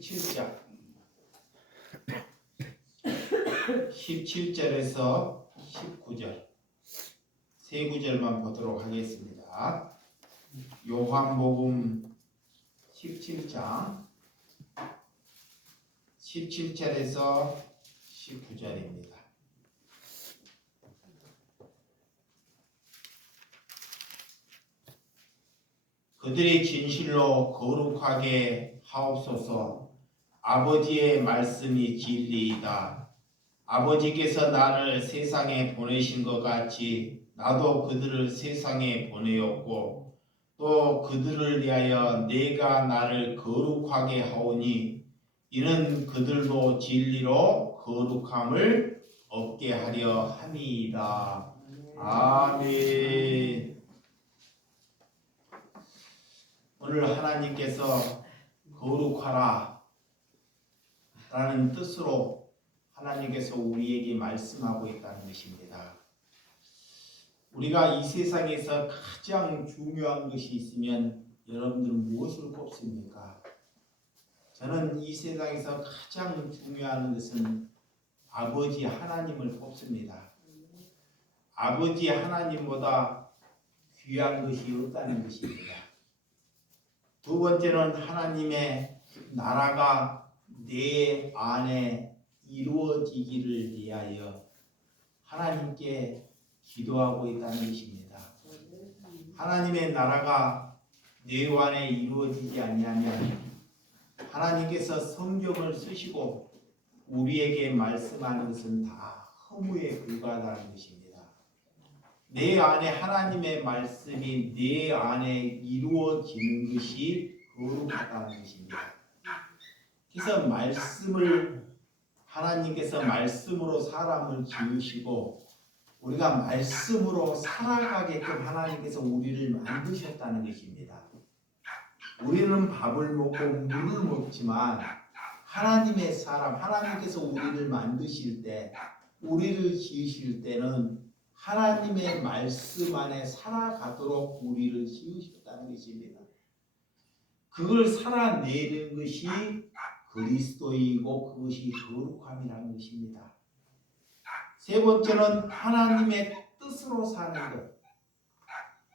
7장 17절에서 19절 세 구절만 보도록 하겠습니다. 요한복음 17장 17절에서 19절입니다. 그들이 진실로 거룩하게 하옵소서. 아버지의 말씀이 진리이다. 아버지께서 나를 세상에 보내신 것 같이 나도 그들을 세상에 보내었고 또 그들을 위하여 내가 나를 거룩하게 하오니 이는 그들도 진리로 거룩함을 얻게 하려 함이이다. 아멘. 오늘 하나님께서 거룩하라 라는 뜻으로 하나님께서 우리에게 말씀하고 있다는 것입니다. 우리가 이 세상에서 가장 중요한 것이 있으면 여러분들은 무엇을 꼽습니까? 저는 이 세상에서 가장 중요한 것은 아버지 하나님을 꼽습니다. 아버지 하나님보다 귀한 것이 없다는 것입니다. 두 번째는 하나님의 나라가 내 안에 이루어지기를 위하여 하나님께 기도하고 있다는 것입니다. 하나님의 나라가 내 안에 이루어지지 아니하면 하나님께서 성경을 쓰시고 우리에게 말씀하는 것은 다 허무에 불과하다는 것입니다. 내 안에 하나님의 말씀이 내 안에 이루어지는 것이 거룩하다는 것입니다. 그래서 하나님께서 말씀으로 사람을 지으시고 우리가 말씀으로 살아가게끔 하나님께서 우리를 만드셨다는 것입니다. 우리는 밥을 먹고 물을 먹지만 하나님의 사람, 하나님께서 우리를 만드실 때, 우리를 지으실 때는 하나님의 말씀 안에 살아가도록 우리를 지으셨다는 것입니다. 그걸 살아내는 것이 그리스도이고 그것이 거룩함이라는 것입니다. 세 번째는 하나님의 뜻으로 사는 것,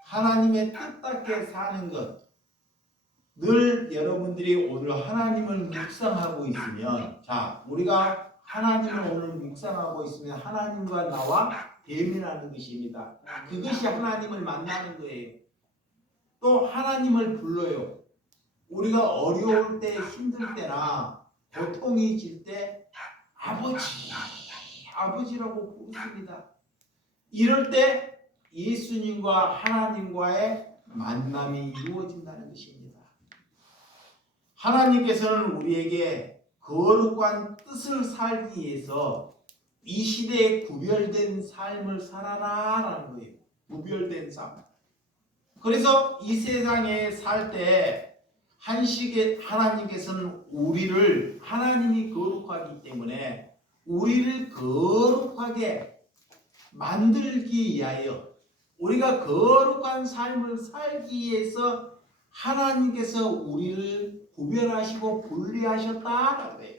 하나님의 뜻답게 사는 것. 늘 여러분들이 오늘 하나님을 묵상하고 있으면, 우리가 하나님을 오늘 묵상하고 있으면 하나님과 나와 대면하는 것입니다. 그것이 하나님을 만나는 거예요. 또 하나님을 불러요. 우리가 어려울 때, 힘들 때나 고통이 질 때 아버지라고 부르십니다. 이럴 때 예수님과 하나님과의 만남이 이루어진다는 것입니다. 하나님께서는 우리에게 거룩한 뜻을 살기 위해서 이 시대에 구별된 삶을 살아라라는 거예요. 구별된 삶. 그래서 이 세상에 살 때 하나님께서는 하나님이 거룩하기 때문에 우리를 거룩하게 만들기 위하여 우리가 거룩한 삶을 살기 위해서 하나님께서 우리를 구별하시고 분리하셨다라고 해요.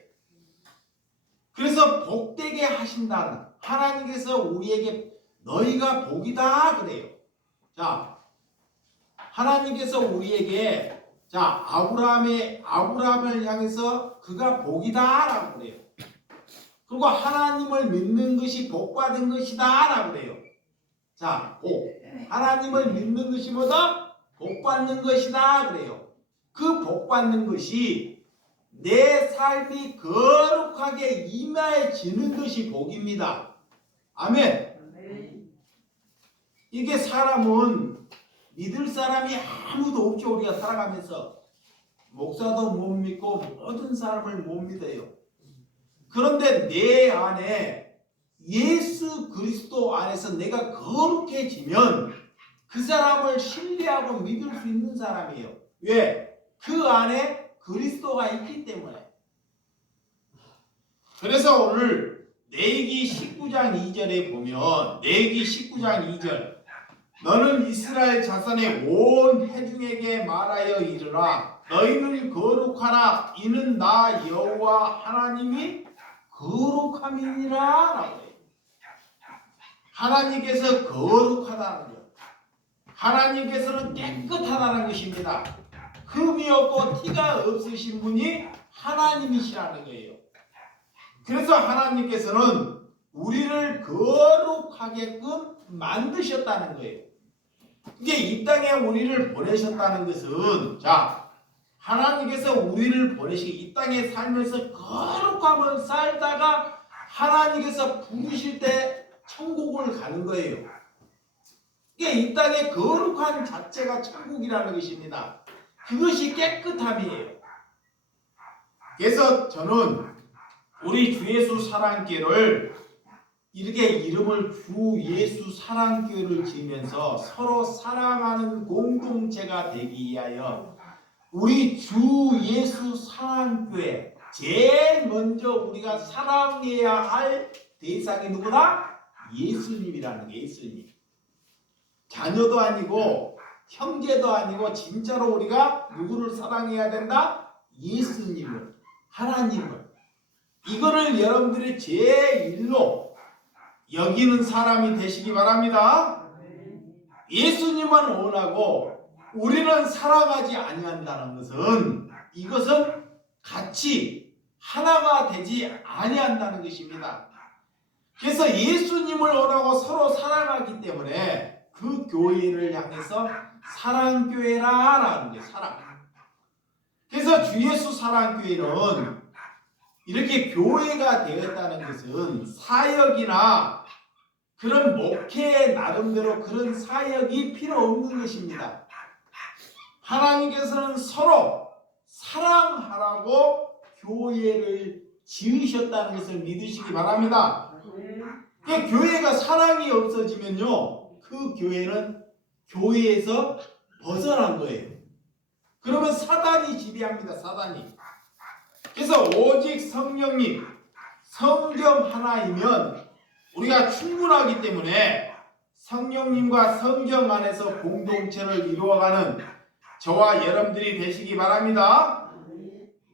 그래서 복되게 하신다. 하나님께서 우리에게 너희가 복이다 그래요. 하나님께서 우리에게 아브라함을 향해서 그가 복이다라고 그래요. 그리고 하나님을 믿는 것이 복받은 것이다라고 그래요. 하나님을 믿는 것이 뭐다? 복받는 것이다 그래요. 그 복받는 것이 내 삶이 거룩하게 임하여지는 것이 복입니다. 아멘. 이게 사람은 믿을 사람이 아무도 없죠. 우리가 살아가면서 목사도 못 믿고 모든 사람을 못 믿어요. 그런데 내 안에 예수 그리스도 안에서 내가 거룩해지면 그 사람을 신뢰하고 믿을 수 있는 사람이에요. 왜? 그 안에 그리스도가 있기 때문에. 그래서 오늘 레위기 19장 2절에 보면 레위기 19장 2절 너는 이스라엘 자손의 온 회중에게 말하여 이르라 너희는 거룩하라. 이는 나 여호와 하나님이 거룩함이니라. 라고 해요. 하나님께서 거룩하다는 것. 하나님께서는 깨끗하다는 것입니다. 흠이 없고 티가 없으신 분이 하나님이시라는 거예요. 그래서 하나님께서는 우리를 거룩하게끔 만드셨다는 거예요. 이게 이 땅에 우리를 보내셨다는 것은, 자, 하나님께서 우리를 보내시기 이 땅에 살면서 거룩함을 살다가 하나님께서 부르실 때 천국을 가는 거예요. 이게 이 땅에 거룩한 자체가 천국이라는 것입니다. 그것이 깨끗함이에요. 그래서 저는 우리 주 예수 사랑교회를 이렇게 이름을 주 예수 사랑교회를 지으면서 서로 사랑하는 공동체가 되기 위하여 우리 주 예수 사랑교회 제일 먼저 우리가 사랑해야 할 대상이 누구다? 예수님이라는 게 예수님. 자녀도 아니고 형제도 아니고 진짜로 우리가 누구를 사랑해야 된다? 예수님을, 하나님을. 이거를 여러분들이 제일로 여기는 사람이 되시기 바랍니다. 예수님만 원하고 우리는 사랑하지 아니한다는 것은 이것은 같이 하나가 되지 아니한다는 것입니다. 그래서 예수님을 원하고 서로 사랑하기 때문에 그 교회를 향해서 사랑교회라는 게 사랑. 그래서 주 예수 사랑교회는 이렇게 교회가 되었다는 것은 사역이나 그런 목회 나름대로 그런 사역이 필요 없는 것입니다. 하나님께서는 서로 사랑하라고 교회를 지으셨다는 것을 믿으시기 바랍니다. 교회가 사랑이 없어지면요, 그 교회는 교회에서 벗어난 거예요. 그러면 사단이 지배합니다. 사단이. 그래서 오직 성령님, 성경 하나이면 우리가 충분하기 때문에 성령님과 성경 안에서 공동체를 이루어가는 저와 여러분들이 되시기 바랍니다.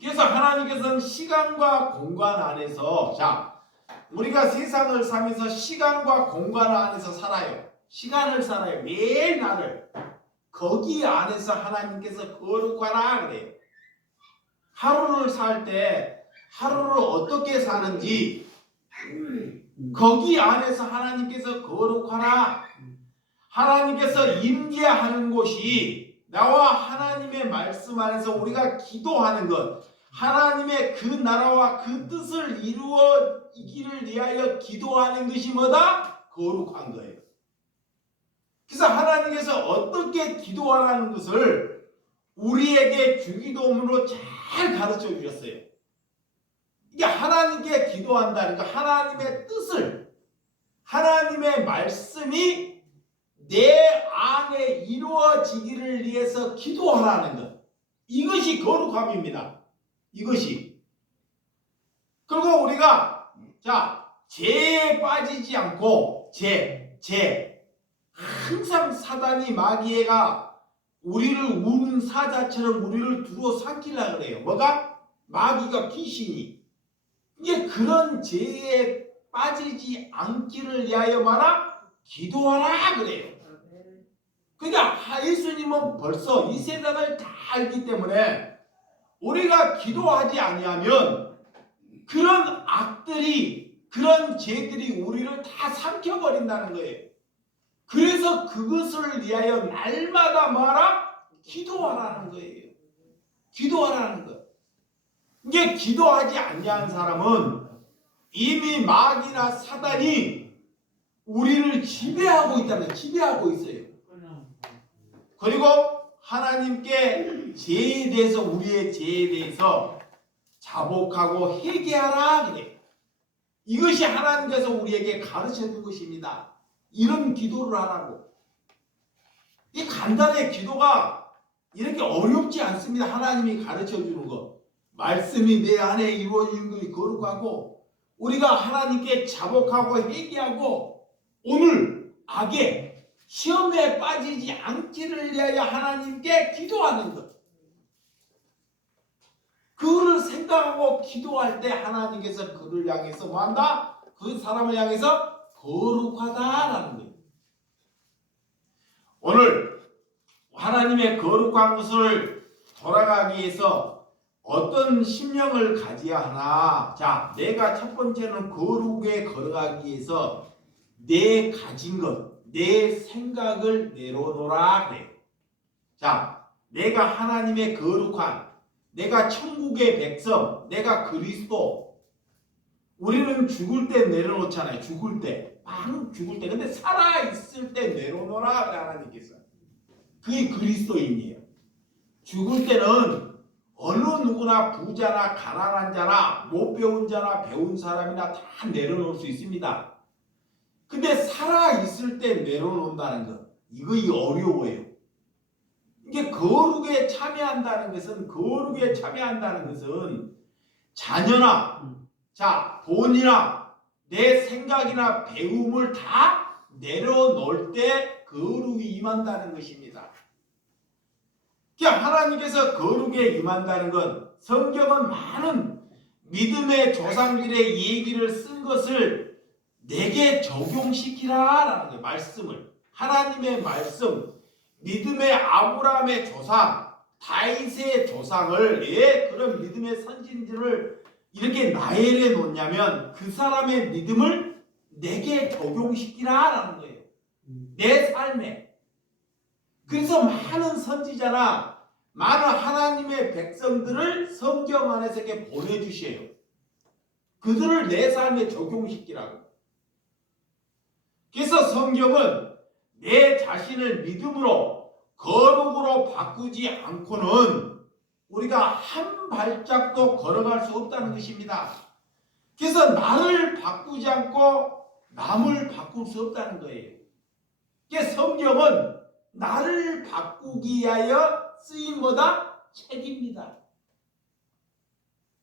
그래서 하나님께서는 시간과 공간 안에서, 자, 우리가 세상을 살면서 시간과 공간 안에서 살아요. 시간을 살아요. 매일 나를. 거기 안에서 하나님께서 거룩하라 그래요. 하루를 살 때 하루를 어떻게 사는지 거기 안에서 하나님께서 거룩하라. 하나님께서 임재하는 곳이 나와 하나님의 말씀 안에서 우리가 기도하는 것, 하나님의 그 나라와 그 뜻을 이루어지기를 위하여 기도하는 것이 뭐다? 거룩한 거예요. 그래서 하나님께서 어떻게 기도하라는 것을 우리에게 주기도문으로 잘 가르쳐 주셨어요. 이게 하나님께 기도한다니까 하나님의 뜻을, 하나님의 말씀이 내 안에 이루어지기를 위해서 기도하라는 것. 이것이 거룩함입니다. 이것이. 그리고 우리가, 자, 죄에 빠지지 않고, 항상 사단이, 마귀가 우리를 우는 사자처럼 우리를 두루 삼키려고 그래요. 뭐가? 마귀가, 귀신이. 이게 그런 죄에 빠지지 않기를 위하여 말아 기도하라 그래요. 그러니까 예수님은 벌써 이 세상을 다 알기 때문에 우리가 기도하지 아니하면 그런 악들이, 그런 죄들이 우리를 다 삼켜버린다는 거예요. 그래서 그것을 위하여 날마다 말아 기도하라는 거예요. 기도하라는 것. 이게 기도하지 아니한 사람은 이미 마귀나 사단이 우리를 지배하고 있다는 거예요. 지배하고 있어요. 그리고 하나님께 죄에 대해서, 우리의 죄에 대해서 자복하고 회개하라 그래요. 이것이 하나님께서 우리에게 가르쳐 준 것입니다. 이런 기도를 하라고. 이 간단해. 기도가 이렇게 어렵지 않습니다. 하나님이 가르쳐 주는 거. 말씀이 내 안에 이루어지는 것이 거룩하고, 우리가 하나님께 자복하고 회개하고, 오늘 악에 시험에 빠지지 않기를 위하여 하나님께 기도하는 것. 생각하고 기도할 때 하나님께서 그를 향해서 뭐한다? 그 사람을 향해서 거룩하다라는 거예요. 오늘 하나님의 거룩한 것을 돌아가기 위해서 어떤 심령을 가져야 하나? 자, 내가 첫 번째는 거룩에 걸어가기 위해서 내 가진 것, 내 생각을 내려놓으라 그래요. 자, 내가 하나님의 거룩한, 내가 천국의 백성, 내가 그리스도. 우리는 죽을 때 내려놓잖아요. 죽을 때. 막 죽을 때. 근데 살아있을 때 내려놓으라 그래 하나님께서. 그게 그리스도인이에요. 죽을 때는 어느 누구나 부자나 가난한 자나 못 배운 자나 배운 사람이나 다 내려놓을 수 있습니다. 근데 살아있을 때 내려놓는다는 것, 이거 어려워요. 이게 거룩에 참여한다는 것은 자녀나 자 돈이나 내 생각이나 배움을 다 내려놓을 때 거룩이 임한다는 것입니다. 그러니까 하나님께서 거룩에 임한다는 건 성경은 많은 믿음의 조상들의 얘기를 쓴 것을 내게 적용시키라라는 거예요. 말씀을. 하나님의 말씀, 믿음의 아브라함의 조상, 다윗의 조상을 그런 믿음의 선진들을 이렇게 나열해 놓냐면 그 사람의 믿음을 내게 적용시키라라는 거예요. 내 삶에. 그래서 많은 선지자나 많은 하나님의 백성들을 성경 안에서 이렇게 보내주셔요. 그들을 내 삶에 적용시키라고. 그래서 성경은 내 자신을 믿음으로 거룩으로 바꾸지 않고는 우리가 한 발짝도 걸어갈 수 없다는 것입니다. 그래서 나를 바꾸지 않고 남을 바꿀 수 없다는 거예요. 그래서 성경은 나를 바꾸기 위하여 쓰인 거다? 책입니다.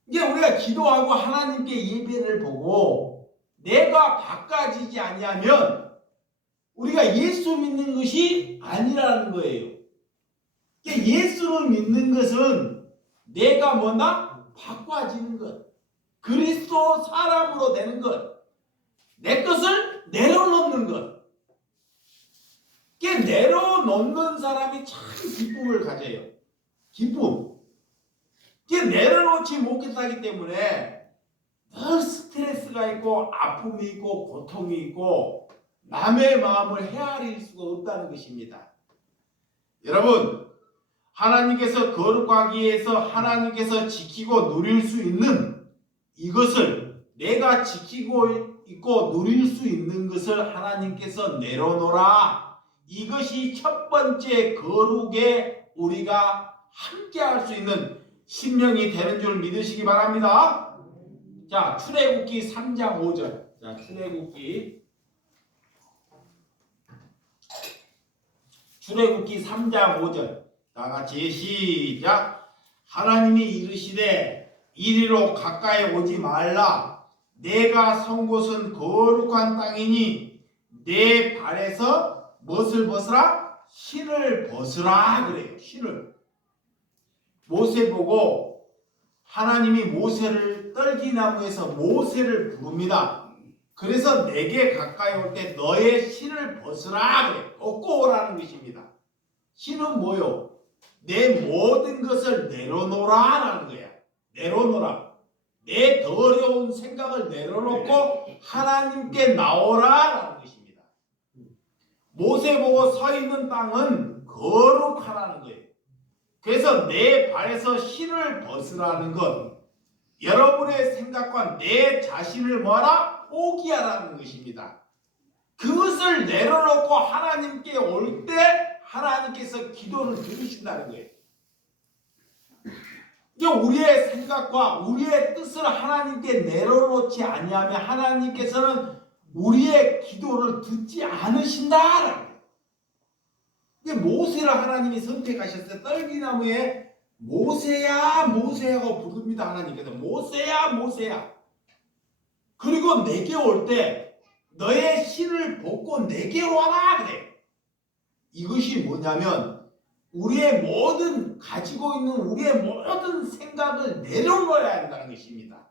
이게 우리가 기도하고 하나님께 예배를 보고 내가 바꿔지지 아니하면 우리가 예수 믿는 것이 아니라는 거예요. 그러니까 예수를 믿는 것은 내가 뭐나 바꿔지는 것, 그리스도 사람으로 되는 것, 내 것을 내려놓는 것. 내려놓는 사람이 참 기쁨을 가져요. 기쁨. 내려놓지 못하기 때문에 늘 스트레스가 있고 아픔이 있고 고통이 있고 남의 마음을 헤아릴 수가 없다는 것입니다. 여러분, 하나님께서 거룩하기 위해서 하나님께서 지키고 누릴 수 있는 이것을 내가 지키고 있고 누릴 수 있는 것을 하나님께서 내려놓으라. 이것이 첫 번째 거룩에 우리가 함께할 수 있는 심령이 되는 줄 믿으시기 바랍니다. 자, 출애굽기 3장 5절. 자, 출애굽기 3장 5절. 다 같이 시작. 하나님이 이르시되 이리로 가까이 오지 말라. 내가 선 곳은 거룩한 땅이니 내 발에서 무엇을 벗으라? 신을 벗으라 그래요. 신을. 모세 보고 하나님이 모세를 떨기나무에서 모세를 부릅니다. 그래서 내게 가까이 올 때 너의 신을 벗으라 그래. 벗고 오라는 것입니다. 신은 뭐요? 내 모든 것을 내려놓으라라는 거야. 내려놓으라. 내 더러운 생각을 내려놓고 하나님께 나오라라는 것입니다. 모세 보고 서 있는 땅은 거룩하라는 거예요. 그래서 내 발에서 신을 벗으라는 것, 여러분의 생각과 내 자신을 뭐하라? 포기하라는 것입니다. 그것을 내려놓고 하나님께 올 때 하나님께서 기도를 들으신다는 거예요. 우리의 생각과 우리의 뜻을 하나님께 내려놓지 아니하면 하나님께서는 우리의 기도를 듣지 않으신다라는 거예요. 이게 모세를 하나님이 선택하셨어요. 떨기나무에 모세야 모세하고 부릅니다. 하나님께서 모세야 모세야. 그리고 내게 올 때 너의 신을 벗고 내게 와라 그래. 이것이 뭐냐면 우리의 모든 가지고 있는 우리의 모든 생각을 내려놓아야 한다는 것입니다.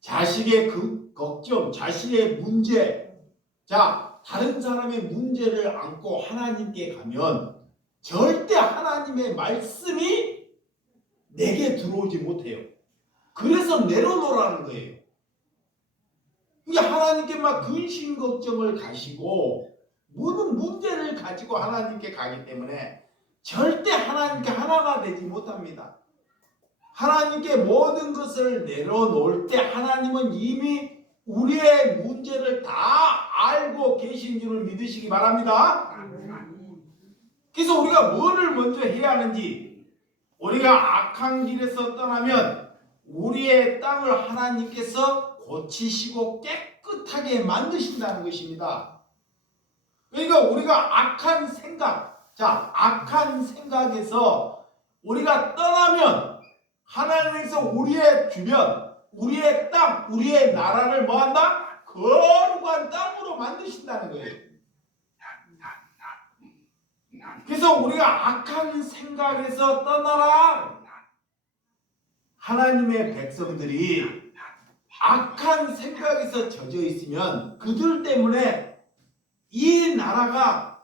자식의 그 걱정, 자신의 문제, 자, 다른 사람의 문제를 안고 하나님께 가면 절대 하나님의 말씀이 내게 들어오지 못해요. 그래서 내려놓으라는 거예요. 이게 하나님께 막 근심 걱정을 가시고 모든 문제를 가지고 하나님께 가기 때문에 절대 하나님께 하나가 되지 못합니다. 하나님께 모든 것을 내려놓을 때 하나님은 이미 우리의 문제를 다 알고 계신 줄을 믿으시기 바랍니다. 그래서 우리가 뭐를 먼저 해야 하는지, 우리가 악한 길에서 떠나면 우리의 땅을 하나님께서 고치시고 깨끗하게 만드신다는 것입니다. 그러니까 우리가 악한 생각, 자, 악한 생각에서 우리가 떠나면 하나님께서 우리의 주변, 우리의 땅, 우리의 나라를 뭐한다? 거룩한 땅으로 만드신다는 거예요. 그래서 우리가 악한 생각에서 떠나라. 하나님의 백성들이 악한 생각에서 젖어 있으면 그들 때문에 이 나라가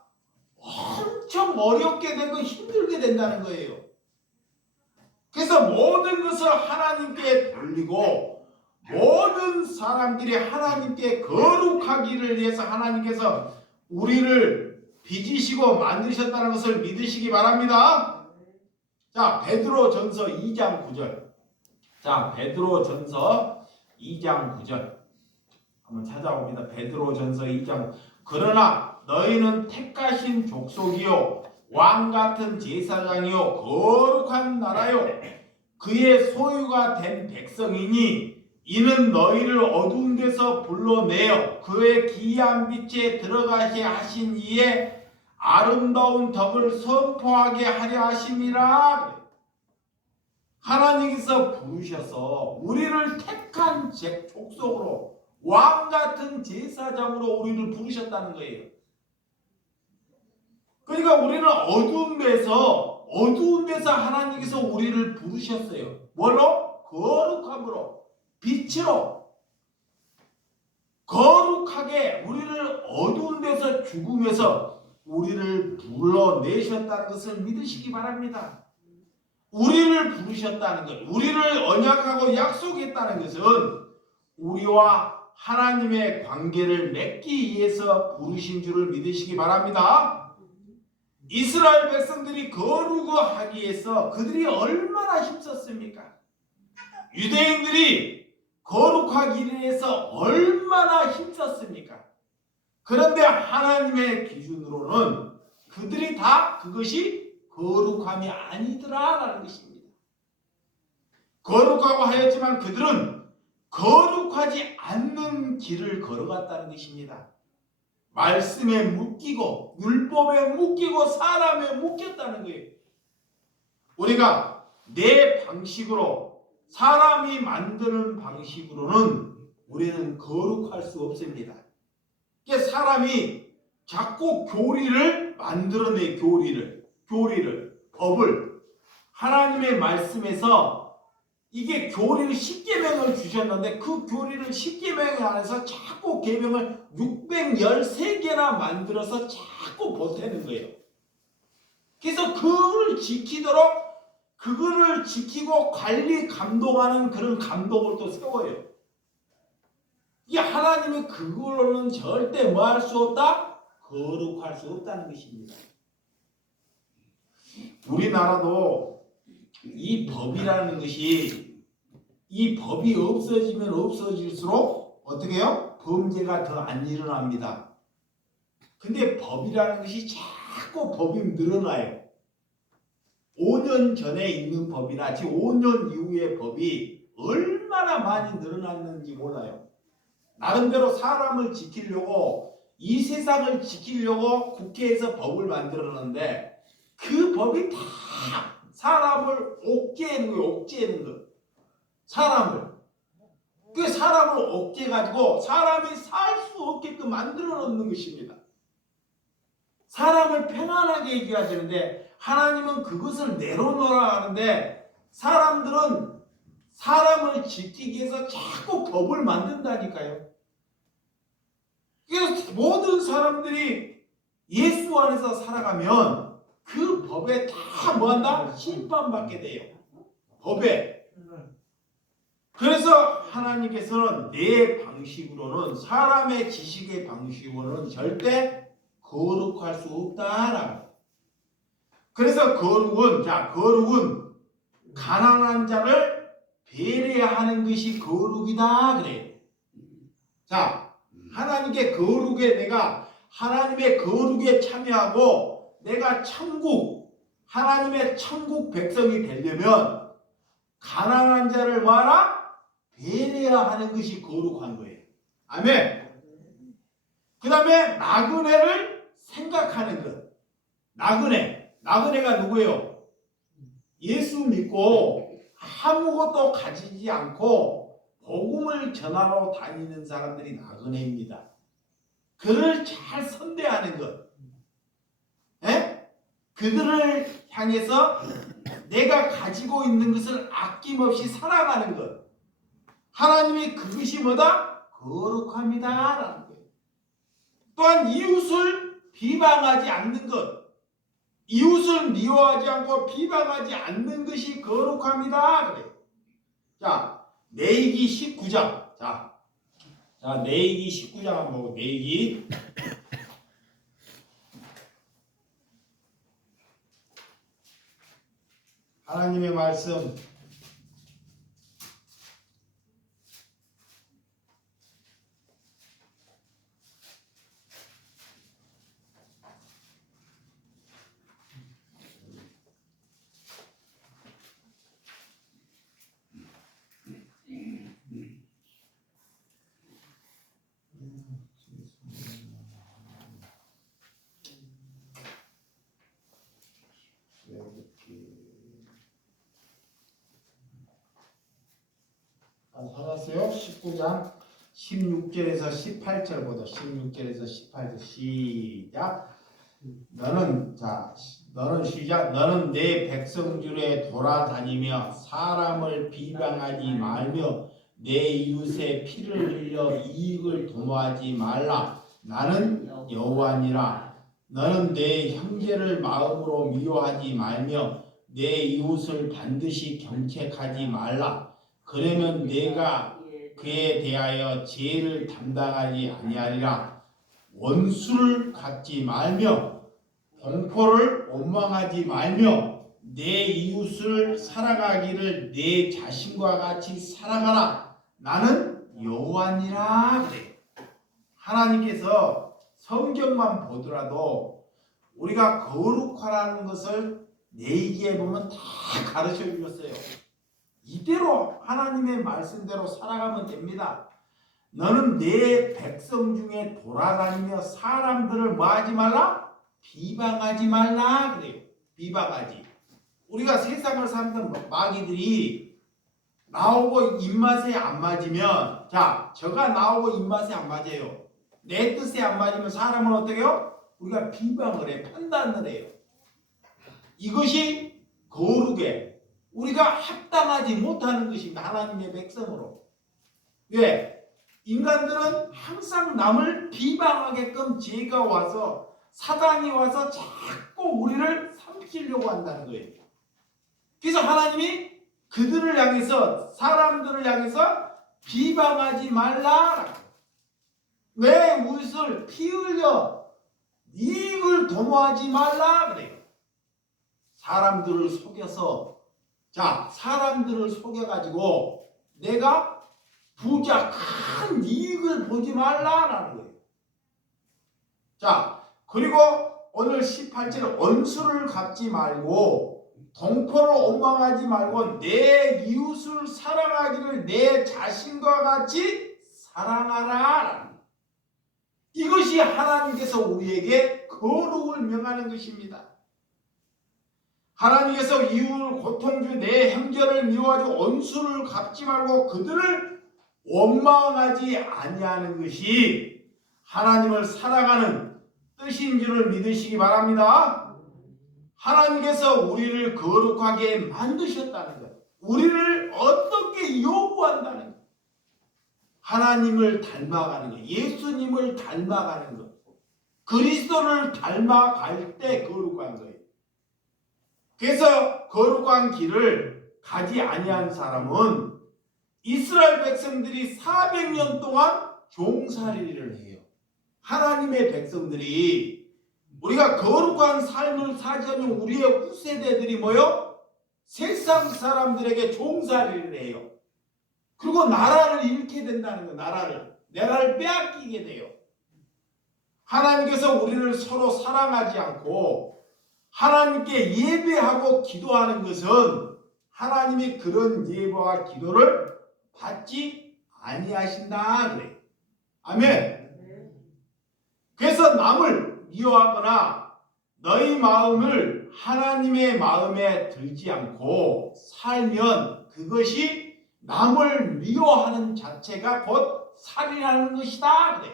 엄청 어렵게 되고 힘들게 된다는 거예요. 그래서 모든 것을 하나님께 돌리고 모든 사람들이 하나님께 거룩하기를 위해서 하나님께서 우리를 빚으시고 만드셨다는 것을 믿으시기 바랍니다. 자, 베드로전서 2장 9절. 자, 베드로전서 2장 9절. 한번 찾아봅니다. 베드로전서 2장. 그러나 너희는 택하신 족속이요 왕같은 제사장이요 거룩한 나라요 그의 소유가 된 백성이니 이는 너희를 어두운 데서 불러내어 그의 기이한 빛에 들어가게 하신 이의 아름다운 덕을 선포하게 하려 하심이라. 하나님께서 부르셔서 우리를 택한 족속으로 왕같은 제사장으로 우리를 부르셨다는 거예요. 그러니까 우리는 어두운 데서 하나님께서 우리를 부르셨어요. 뭘로? 거룩함으로, 빛으로. 거룩하게 우리를 어두운 데서 죽음에서 우리를 불러내셨다는 것을 믿으시기 바랍니다. 우리를 부르셨다는 것, 우리를 언약하고 약속했다는 것은 우리와 하나님의 관계를 맺기 위해서 부르신 줄을 믿으시기 바랍니다. 이스라엘 백성들이 거룩하기 위해서 그들이 얼마나 힘썼습니까? 유대인들이 거룩하기 위해서 얼마나 힘썼습니까? 그런데 하나님의 기준으로는 그들이 다 그것이 거룩함이 아니더라라는 것입니다. 거룩하고 하였지만 그들은 거룩하지 않는 길을 걸어갔다는 것입니다. 말씀에 묶이고 율법에 묶이고 사람에 묶였다는 거예요. 우리가 내 방식으로 사람이 만드는 방식으로는 우리는 거룩할 수 없습니다. 사람이 자꾸 교리를 만들어내, 교리를, 법을 하나님의 말씀에서 이게 교리를 10계명을 주셨는데 그 교리를 10계명 안에서 자꾸 계명을 613개나 만들어서 자꾸 보태는 거예요. 그래서 그걸 지키도록 그거를 지키고 관리 감독하는 그런 감독을 또 세워요. 이 하나님은 그걸로는 절대 뭐 할 수 없다? 거룩할 수 없다는 것입니다. 우리나라도 이 법이라는 것이 이 법이 없어지면 없어질수록 어떻게 해요? 범죄가 더 안 일어납니다. 근데 법이라는 것이 자꾸 법이 늘어나요. 5년 전에 있는 법이나 지금 5년 이후의 법이 얼마나 많이 늘어났는지 몰라요. 나름대로 사람을 지키려고 이 세상을 지키려고 국회에서 법을 만들었는데 그 법이 다 사람을 옥죄는 거예요. 옥죄는 거. 사람을. 그 사람을 옥죄가지고 사람이 살 수 없게끔 만들어 놓는 것입니다. 사람을 편안하게 해줘야 되는데 하나님은 그것을 내려놓으라 하는데 사람들은 사람을 지키기 위해서 자꾸 법을 만든다니까요. 그래서 모든 사람들이 예수 안에서 살아가면 그 법에 다 뭐한다? 심판받게 돼요. 법에. 그래서 하나님께서는 내 방식으로는 사람의 지식의 방식으로는 절대 거룩할 수 없다라고. 그래서 거룩은 가난한 자를 배려하는 것이 거룩이다 그래요. 자, 내가 하나님의 거룩에 참여하고 내가 하나님의 천국 백성이 되려면 가난한 자를 뭐하라? 배려하는 것이 거룩한 거예요. 아멘. 그 다음에 나그네를 생각하는 것. 나그네가 누구예요? 예수 믿고 아무것도 가지지 않고 복음을 전하러 다니는 사람들이 나그네입니다. 그를 잘 선대하는 것. 에? 그들을 향해서 내가 가지고 있는 것을 아낌없이 사랑하는 것. 하나님이 그것이 뭐다? 거룩합니다 라는 거예요. 또한 이웃을 비방하지 않는 것. 이웃을 미워하지 않고 비방하지 않는 것이 거룩합니다 그래요. 자, 레위기 19장. 자, 레위기 19장 한번 보고. 레위기 하나님의 말씀 찾았어요? 19장 16절에서 18절 보자. 16절에서 18절 시작. 너는 시작. 너는 내 백성 중에 돌아다니며 사람을 비방하지 말며 내 이웃의 피를 흘려 이익을 도모하지 말라. 나는 여호와니라. 너는 내 형제를 마음으로 미워하지 말며 내 이웃을 반드시 경책하지 말라. 그러면 내가 그에 대하여 죄를 담당하지 아니하리라. 원수를 갚지 말며 동포를 원망하지 말며 내 이웃을 사랑하기를 내 자신과 같이 사랑하라. 나는 여호와니라 그래. 하나님께서 성경만 보더라도 우리가 거룩하라는 것을 레위기에 보면 다 가르쳐 주셨어요. 이대로 하나님의 말씀대로 살아가면 됩니다. 너는 내 백성 중에 돌아다니며 사람들을 뭐하지 말라? 비방하지 말라 그래요. 비방하지. 우리가 세상을 사는 마귀들이 나오고 입맛에 안 맞으면, 자, 저가 나오고 입맛에 안 맞아요. 내 뜻에 안 맞으면 사람은 어떻게 해요? 우리가 비방을 해, 판단을 해요. 이것이 거룩에 우리가 합당하지 못하는 것입니다. 하나님의 백성으로. 왜? 인간들은 항상 남을 비방하게끔 죄가 와서, 사단이 와서 자꾸 우리를 삼키려고 한다는 거예요. 그래서 하나님이 그들을 향해서, 사람들을 향해서 비방하지 말라. 내 이웃을 피 흘려 이익을 도모하지 말라 그래요. 사람들을 속여가지고 내가 부자 큰 이익을 보지 말라라는 거예요. 자, 그리고 오늘 18절 원수를 갚지 말고 동포를 원망하지 말고 내 이웃을 사랑하기를 내 자신과 같이 사랑하라. 이것이 하나님께서 우리에게 거룩을 명하는 것입니다. 하나님께서 이웃을 고통주 내 형제를 미워하지 원수를 갚지 말고 그들을 원망하지 아니하는 것이 하나님을 사랑하는 뜻인 줄을 믿으시기 바랍니다. 하나님께서 우리를 거룩하게 만드셨다는 것. 우리를 어떻게 요구한다는 것. 하나님을 닮아가는 것. 예수님을 닮아가는 것. 그리스도를 닮아갈 때 거룩한 거예요. 그래서 거룩한 길을 가지 아니한 사람은 이스라엘 백성들이 400년 동안 종살이를 해요. 하나님의 백성들이 우리가 거룩한 삶을 살자면 우리의 후세대들이 뭐요? 세상 사람들에게 종살이를 해요. 그리고 나라를 잃게 된다는 거예요. 나라를 빼앗기게 돼요. 하나님께서 우리를 서로 사랑하지 않고 하나님께 예배하고 기도하는 것은 하나님이 그런 예배와 기도를 받지 아니하신다 그래요. 아멘. 그래서 남을 미워하거나 너희 마음을 하나님의 마음에 들지 않고 살면 그것이 남을 미워하는 자체가 곧 살인하는 것이다 그래.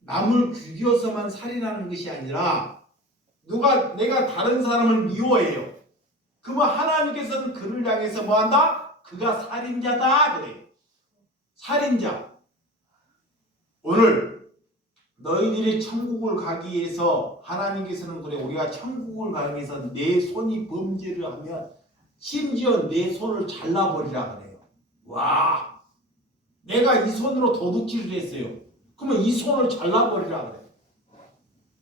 남을 죽여서만 살인하는 것이 아니라 내가 다른 사람을 미워해요. 그러면 하나님께서는 그를 향해서 뭐한다? 그가 살인자다 그래. 살인자. 오늘 너희들이 천국을 가기 위해서 하나님께서는 그래 우리가 천국을 가기 위해서 내 손이 범죄를 하면 심지어 내 손을 잘라버리라 그래요. 와, 내가 이 손으로 도둑질을 했어요. 그러면 이 손을 잘라버리라 그래요.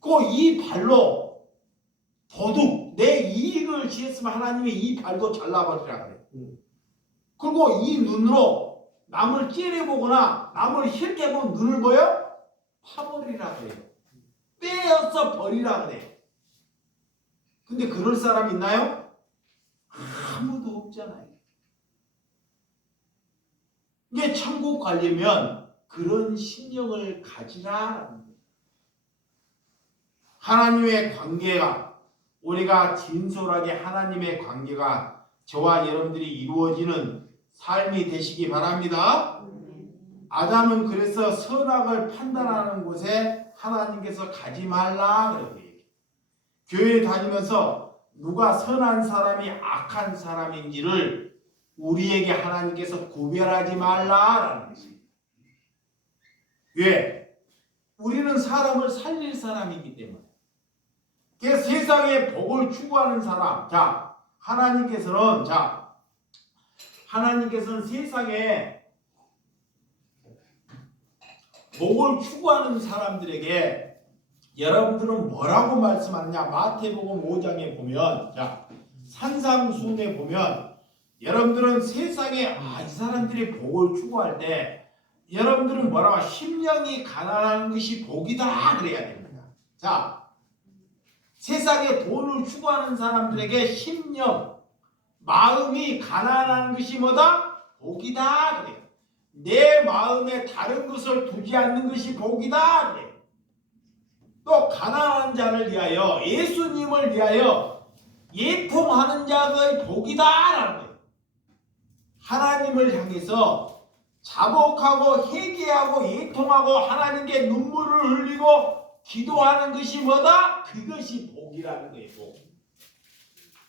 그 이 발로 도둑 내 이익을 취했으면 하나님이 이 발도 잘라버리라 그래요. 그리고 이 눈으로 남을 째려보거나 남을 힐게보면 눈을 뭐요? 파버리라 그래요. 빼앗아 버리라 그래요. 근데 그럴 사람 있나요? 아무도 없잖아요. 이게 천국 가려면 그런 심령을 가지라라는 거예요. 하나님의 관계가 우리가 진솔하게 하나님의 관계가 저와 여러분들이 이루어지는 삶이 되시기 바랍니다. 아담은 그래서 선악을 판단하는 곳에 하나님께서 가지 말라 그러고 얘기해요. 교회 다니면서 누가 선한 사람이 악한 사람인지를 우리에게 하나님께서 구별하지 말라라는 것입니다. 왜? 우리는 사람을 살릴 사람이기 때문에. 그래서 세상에 복을 추구하는 사람, 하나님께서는 세상에 복을 추구하는 사람들에게 여러분들은 뭐라고 말씀하느냐? 마태복음 5장에 보면 산상수훈에 보면 여러분들은 세상에 이 사람들이 복을 추구할 때 여러분들은 뭐라고 심령이 가난한 것이 복이다 그래야 됩니다. 세상에 돈을 추구하는 사람들에게 심령 마음이 가난한 것이 뭐다? 복이다 그래요. 내 마음에 다른 것을 두지 않는 것이 복이다 그래요. 또 가난한 자를 위하여 예수님을 위하여 예통하는 자의 복이다라는 거예요. 하나님을 향해서 자복하고 회개하고 예통하고 하나님께 눈물을 흘리고 기도하는 것이 뭐다? 그것이 복이라는 거예요. 복.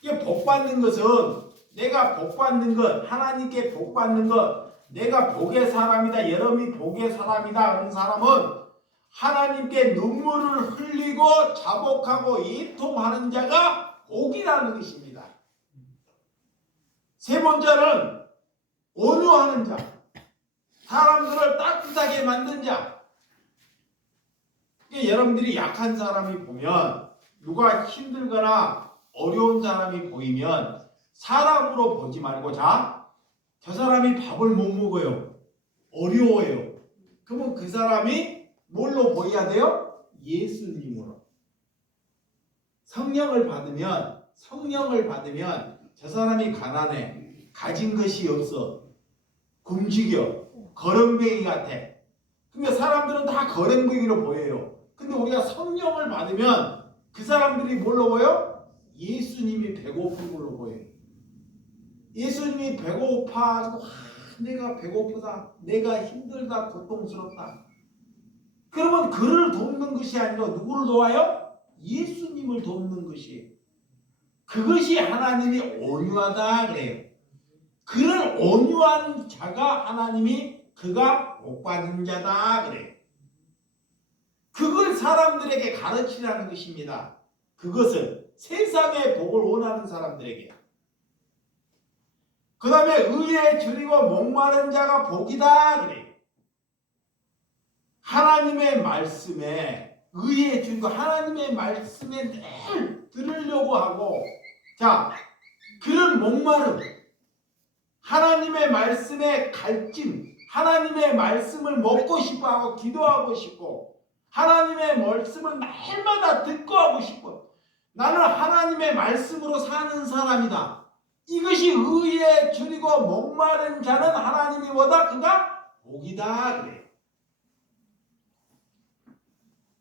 이게 복 받는 것은 내가 복 받는 것, 하나님께 복 받는 것, 내가 복의 사람이다, 여러분이 복의 사람이다 하는 사람은 하나님께 눈물을 흘리고 자복하고 예통하는 자가 복이라는 것입니다. 세 번째는 온유하는 자, 사람들을 따뜻하게 만든 자. 여러분들이 약한 사람이 보면 누가 힘들거나 어려운 사람이 보이면 사람으로 보지 말고 저 사람이 밥을 못 먹어요. 어려워요. 그러면 그 사람이 뭘로 보여야 돼요? 예수님으로. 성령을 받으면 저 사람이 가난해. 가진 것이 없어. 굶주려. 거렁뱅이 같아. 그러니까 사람들은 다 거렁뱅이로 보여요. 근데 우리가 성령을 받으면 그 사람들이 뭘로 보여? 예수님이 배고픈 걸로 보여요. 예수님이 배고파가지고 내가 배고프다. 내가 힘들다. 고통스럽다. 그러면 그를 돕는 것이 아니라 누구를 도와요? 예수님을 돕는 것이에요. 그것이 하나님이 온유하다 그래요. 그런 온유한 자가 하나님이 그가 복받은 자다 그래요. 그걸 사람들에게 가르치라는 것입니다. 그것을 세상의 복을 원하는 사람들에게. 그 다음에 의에 줄이고 목마른 자가 복이다 그래요. 하나님의 말씀에 의에 줄이고 하나님의 말씀에 늘 들으려고 하고, 자, 그런 목마름, 하나님의 말씀에 갈증, 하나님의 말씀을 먹고 싶어하고 기도하고 싶고 하나님의 말씀을 날마다 듣고 하고 싶어. 나는 하나님의 말씀으로 사는 사람이다. 이것이 의에 줄이고 목마른 자는 하나님이 뭐다? 그가 복이다 그래.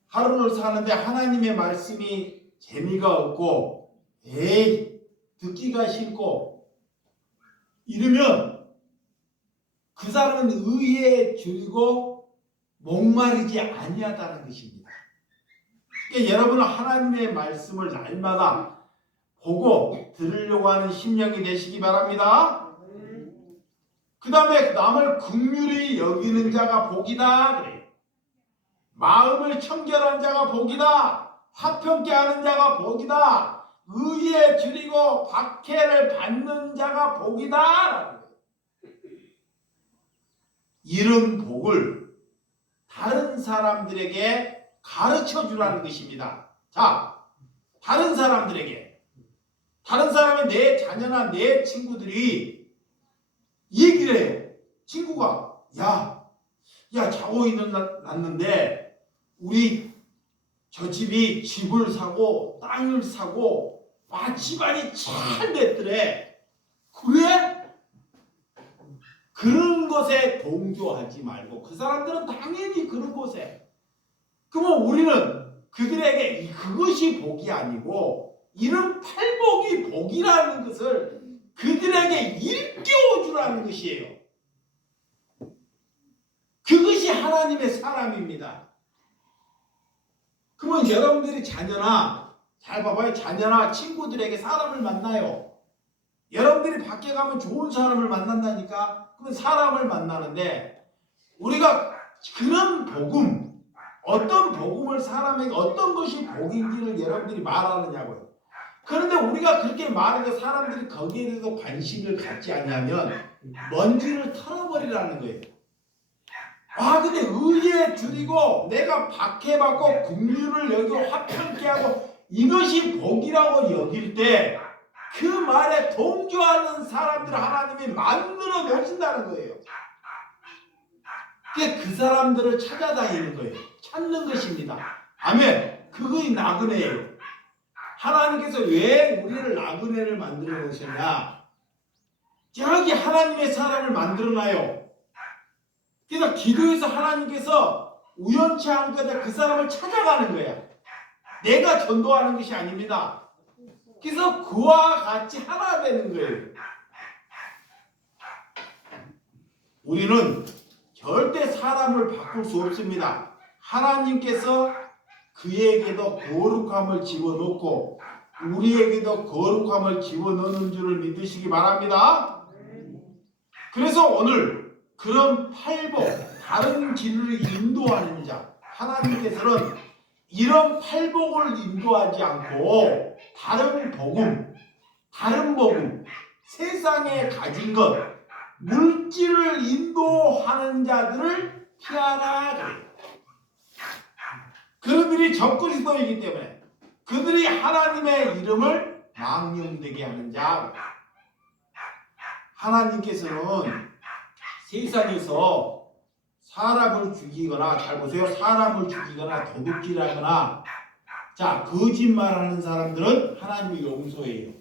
하루를 사는데 하나님의 말씀이 재미가 없고 듣기가 싫고 이러면 그 사람은 의에 줄이고 목마르지 아니하다는 것입니다. 그러니까 여러분은 하나님의 말씀을 날마다 보고 들으려고 하는 심령이 되시기 바랍니다. 그 다음에 남을 긍휼히 여기는 자가 복이다 그래요. 마음을 청결한 자가 복이다. 화평케 하는 자가 복이다. 의에 줄이고 박해를 받는 자가 복이다. 이런 복을 다른 사람들에게 가르쳐 주라는 것입니다. 자, 다른 사람들에게, 다른 사람의 내 자녀나 내 친구들이 얘기를 해요. 친구가 야 자고 났는데 우리 저 집이 집을 사고 땅을 사고 집안이 잘 됐더래. 그래? 그런 것에 동조하지 말고 그 사람들은 당연히 그런 것에, 그러면 우리는 그들에게 그것이 복이 아니고 이런 팔복이 복이라는 것을 그들에게 일깨워주라는 것이에요. 그것이 하나님의 사람입니다. 그러면 여러분들이 자녀나, 잘 봐봐요, 자녀나 친구들에게 사람을 만나요. 여러분들이 밖에 가면 좋은 사람을 만난다니까. 그건 사람을 만나는데 우리가 그런 복음, 어떤 복음을 사람에게 어떤 것이 복인지를 여러분들이 말하느냐고요. 그런데 우리가 그렇게 말해도 사람들이 거기에 대해서 관심을 갖지 않으면 먼지를 털어버리라는 거예요. 근데 의에 줄이고 내가 박해받고 긍휼을 여기고 화평케 하고 이것이 복이라고 여길 때 그 말에 동조하는 사람들을 하나님이 만들어 놓으신다는 거예요. 그 사람들을 찾아다니는 거예요. 찾는 것입니다. 아멘. 그거이 나그네예요. 하나님께서 왜 우리를 나그네를 만들어 놓으셨냐? 저기 하나님의 사람을 만들어놔요. 그래서 기도해서 하나님께서 우연치 않게 그 사람을 찾아가는 거야. 내가 전도하는 것이 아닙니다. 그래서 그와 같이 하나 되는 거예요. 우리는 절대 사람을 바꿀 수 없습니다. 하나님께서 그에게도 거룩함을 집어넣고 우리에게도 거룩함을 집어넣는 줄을 믿으시기 바랍니다. 그래서 오늘 그런 팔복, 다른 길을 인도하는 자, 하나님께서는 이런 팔복을 인도하지 않고 다른 복음, 세상에 가진 것, 물질을 인도하는 자들을 피하라 그래요. 그들이 적그리스도이기 때문에 그들이 하나님의 이름을 망령되게 하는 자. 하나님께서는 세상에서 사람을 죽이거나, 잘 보세요, 사람을 죽이거나 도둑질하거나 거짓말하는 사람들은 하나님이 용서해.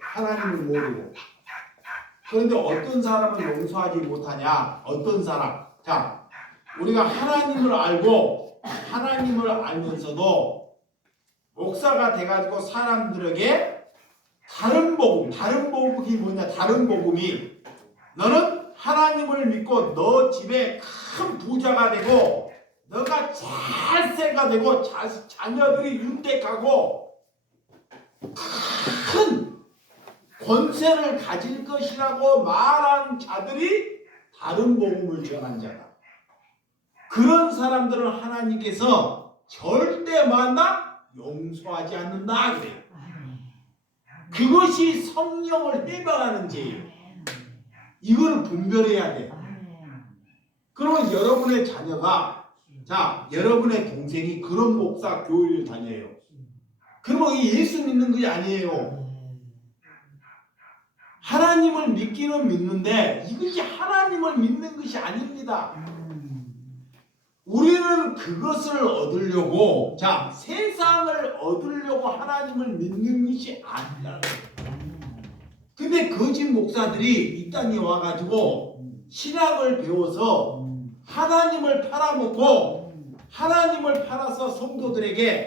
하나님을 모르고. 그런데 어떤 사람을 용서하지 못하냐? 어떤 사람? 우리가 하나님을 알고 하나님을 알면서도 목사가 돼가지고 사람들에게 다른 복음이 뭐냐? 다른 복음이 너는 하나님을 믿고 너 집에 큰 부자가 되고 너가 잘세가 되고 자녀들이 윤택하고 큰 권세를 가질 것이라고 말한 자들이 다른 복음을 전한 자다. 그런 사람들은 하나님께서 절대 만나 용서하지 않는다 그래요. 그것이 성령을 해방하는 죄예요. 이거를 분별해야 돼. 그러면 여러분의 자녀가, 자, 여러분의 동생이 그런 목사 교회를 다녀요. 그러면 이 예수 믿는 것이 아니에요. 하나님을 믿기는 믿는데 이것이 하나님을 믿는 것이 아닙니다. 우리는 그것을 얻으려고, 자, 세상을 얻으려고 하나님을 믿는 것이 아니라. 근데 거짓 목사들이 이 땅에 와가지고 신학을 배워서 하나님을 팔아먹고, 하나님을 팔아서 성도들에게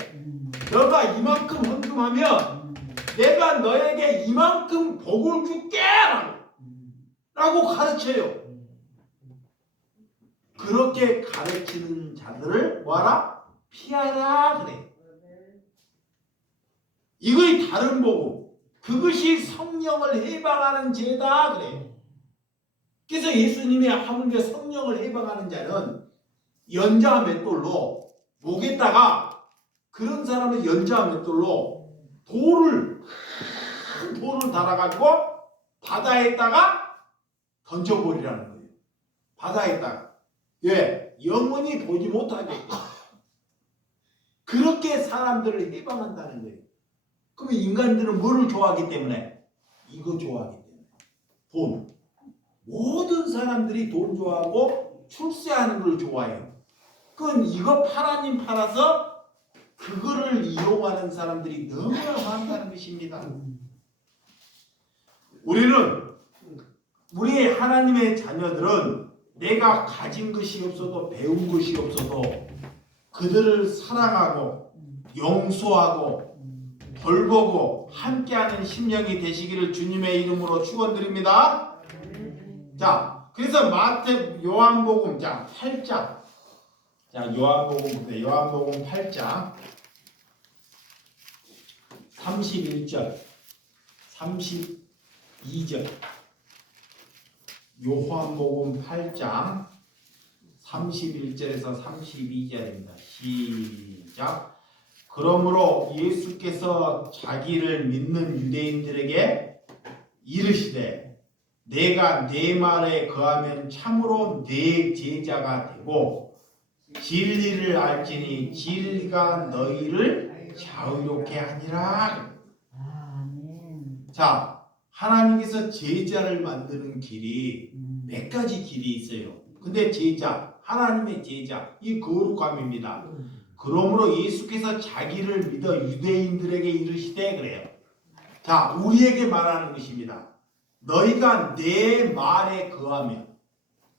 너가 이만큼 헌금하면 내가 너에게 이만큼 복을 줄게 라고 가르쳐요. 그렇게 가르치는 자들을 뭐하라? 피하라 그래. 이거의 다른 복음, 그것이 성령을 해방하는 죄다 그래. 그래서 예수님이 하물며 성령을 해방하는 자는 연자 맷돌로 목에다가, 그런 사람은 연자 맷돌로 큰 돌을 달아가지고 바다에다가 던져버리라는 거예요. 바다에다가. 왜? 영원히 보지 못하게. 그렇게 사람들을 해방한다는 거예요. 그럼 인간들은 뭐를 좋아하기 때문에? 이거 좋아하기 때문에. 돈. 모든 사람들이 돈 좋아하고 출세하는 걸 좋아해요. 그건 이거 하나님 팔아서 그거를 이용하는 사람들이 너무 많다는 것입니다. 우리 하나님의 자녀들은 내가 가진 것이 없어도, 배운 것이 없어도 그들을 사랑하고 용서하고 돌보고 함께하는 심령이 되시기를 주님의 이름으로 축원드립니다. 자, 그래서 요한복음 8장. 자, 요한복음 8장 31절 32절. 요한복음 8장 31절에서 32절입니다. 시작. 그러므로 예수께서 자기를 믿는 유대인들에게 이르시되 내가 내 말에 거하면 참으로 내 제자가 되고 진리를 알지니 진리가 너희를 자유롭게 하니라. 자, 하나님께서 제자를 만드는 길이 몇 가지 길이 있어요. 근데 제자, 하나님의 제자, 이 거룩함입니다. 그러므로 예수께서 자기를 믿어 유대인들에게 이르시되 그래요. 자, 우리에게 말하는 것입니다. 너희가 내 말에 거하면,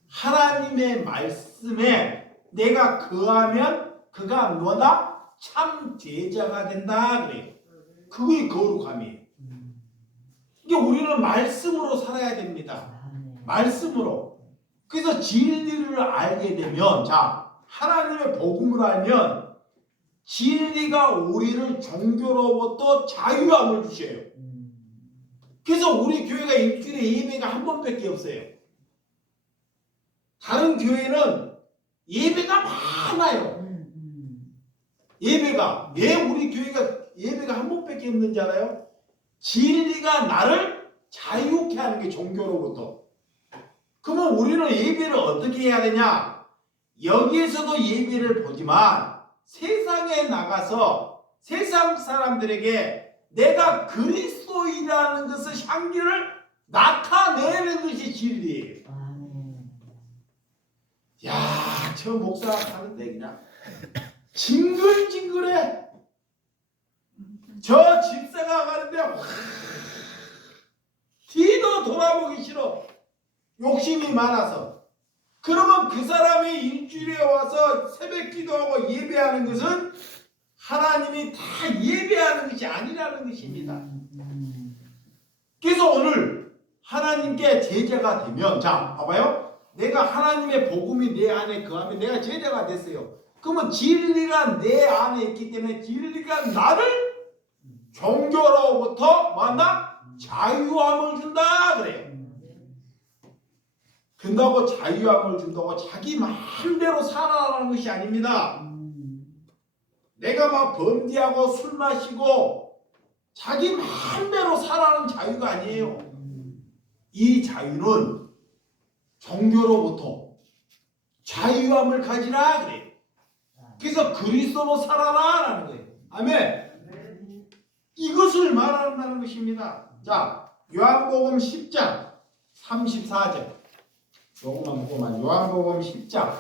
하나님의 말씀에 내가 거하면 그가 뭐다? 참 제자가 된다 그래요. 그게 거룩함이에요. 이게 우리는 말씀으로 살아야 됩니다. 말씀으로. 그래서 진리를 알게 되면, 자, 하나님의 복음을 알면 진리가 우리를 종교로부터 자유함을 주셔요. 그래서 우리 교회가 일주일에 예배가 한 번밖에 없어요. 다른 교회는 예배가 많아요. 예배가. 왜 우리 교회가 예배가 한 번밖에 없는지 알아요? 진리가 나를 자유케 하는 게 종교로부터. 그러면 우리는 예배를 어떻게 해야 되냐? 여기에서도 예배를 보지만 세상에 나가서 세상 사람들에게 내가 그리스도인이라는 것을 향기를 나타내는 것이 진리예요. 야, 저 목사 가는데 그냥 징글징글해. 저 집사가 가는데 뒤도 돌아보기 싫어. 욕심이 많아서. 그러면 그 사람이 일주일에 와서 새벽 기도하고 예배하는 것은 하나님이 다 예배하는 것이 아니라는 것입니다. 그래서 오늘 하나님께 제자가 되면, 자, 봐봐요. 내가 하나님의 복음이 내 안에 거하면 내가 제자가 됐어요. 그러면 진리가 내 안에 있기 때문에 진리가 나를 종교로부터 뭐한다? 자유함을 준다 그래요. 준다고 자유함을 준다고 자기 마음대로 살아라는 것이 아닙니다. 내가 막 범죄하고 술 마시고 자기 마음대로 살아라는 자유가 아니에요. 이 자유는 종교로부터 자유함을 가지라 그래요. 그래서 그리스도로 살아라라는 거예요. 아멘. 이것을 말한다는 것입니다. 자, 요한복음 10장 34절. 조금만 보고만. 요한복음 10장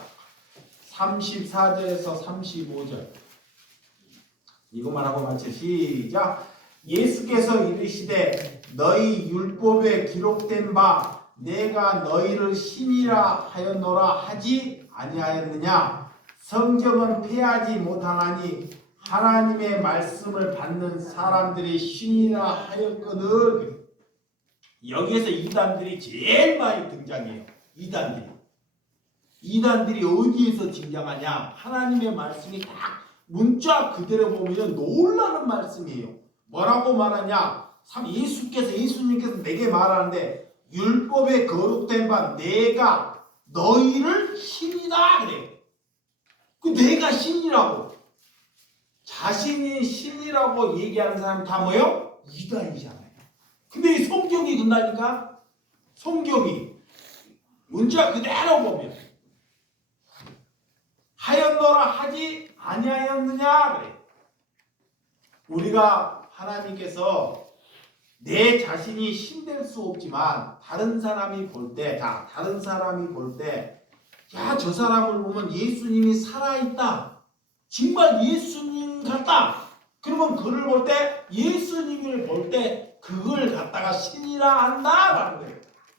34절에서 35절. 이것만 하고 마치 시작. 예수께서 이르시되 너희 율법에 기록된 바 내가 너희를 신이라 하였노라 하지 아니하였느냐. 성경은 폐하지 못하나니 하나님의 말씀을 받는 사람들이 신이라 하였거든. 여기에서 이단들이 제일 많이 등장해요. 이단들이 어디에서 등장하냐? 하나님의 말씀이 딱 문자 그대로 보면 놀라는 말씀이에요. 뭐라고 말하냐? 예수님께서 내게 말하는데 율법에 거룩된 바 내가 너희를 신이다 그래요. 그 내가 신이라고. 자신이 신이라고 얘기하는 사람 다 뭐요? 이단이잖아요. 근데 이 성경이 그런다니까? 성경이 문자 그대로 보면 하였노라 하지 아니하였느냐 그래. 우리가 하나님께서 내 자신이 신될 수 없지만 다른 사람이 볼 때, 야, 저 사람을 보면 예수님이 살아있다. 정말 예수님 같다. 그러면 그를 볼 때, 예수님을 볼 때 그걸 갖다가 신이라 한다라는 거예요.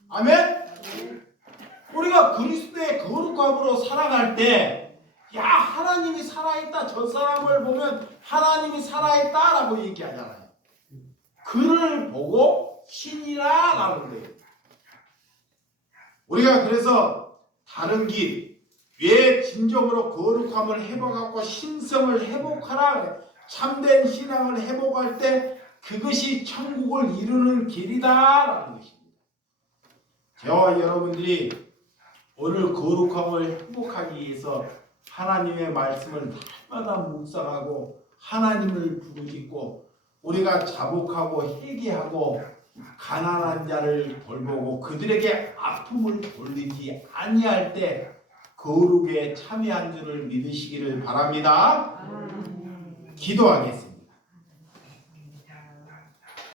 아멘? 우리가 그리스도의 거룩함으로 살아갈 때, 야, 하나님이 살아있다. 저 사람을 보면 하나님이 살아있다라고 얘기하잖아요. 그를 보고 신이라라는 거예요. 우리가 그래서 다른 길, 왜 진정으로 거룩함을 회복하고 신성을 회복하라. 참된 신앙을 회복할 때 그것이 천국을 이루는 길이다라는 것입니다. 저와 여러분들이 오늘 거룩함을 회복하기 위해서 하나님의 말씀을 날마다 묵상하고 하나님을 부르짖고 우리가 자복하고 회개하고 가난한 자를 돌보고 그들에게 아픔을 돌리지 아니할 때 거룩에 참여한 줄을 믿으시기를 바랍니다. 기도하겠습니다.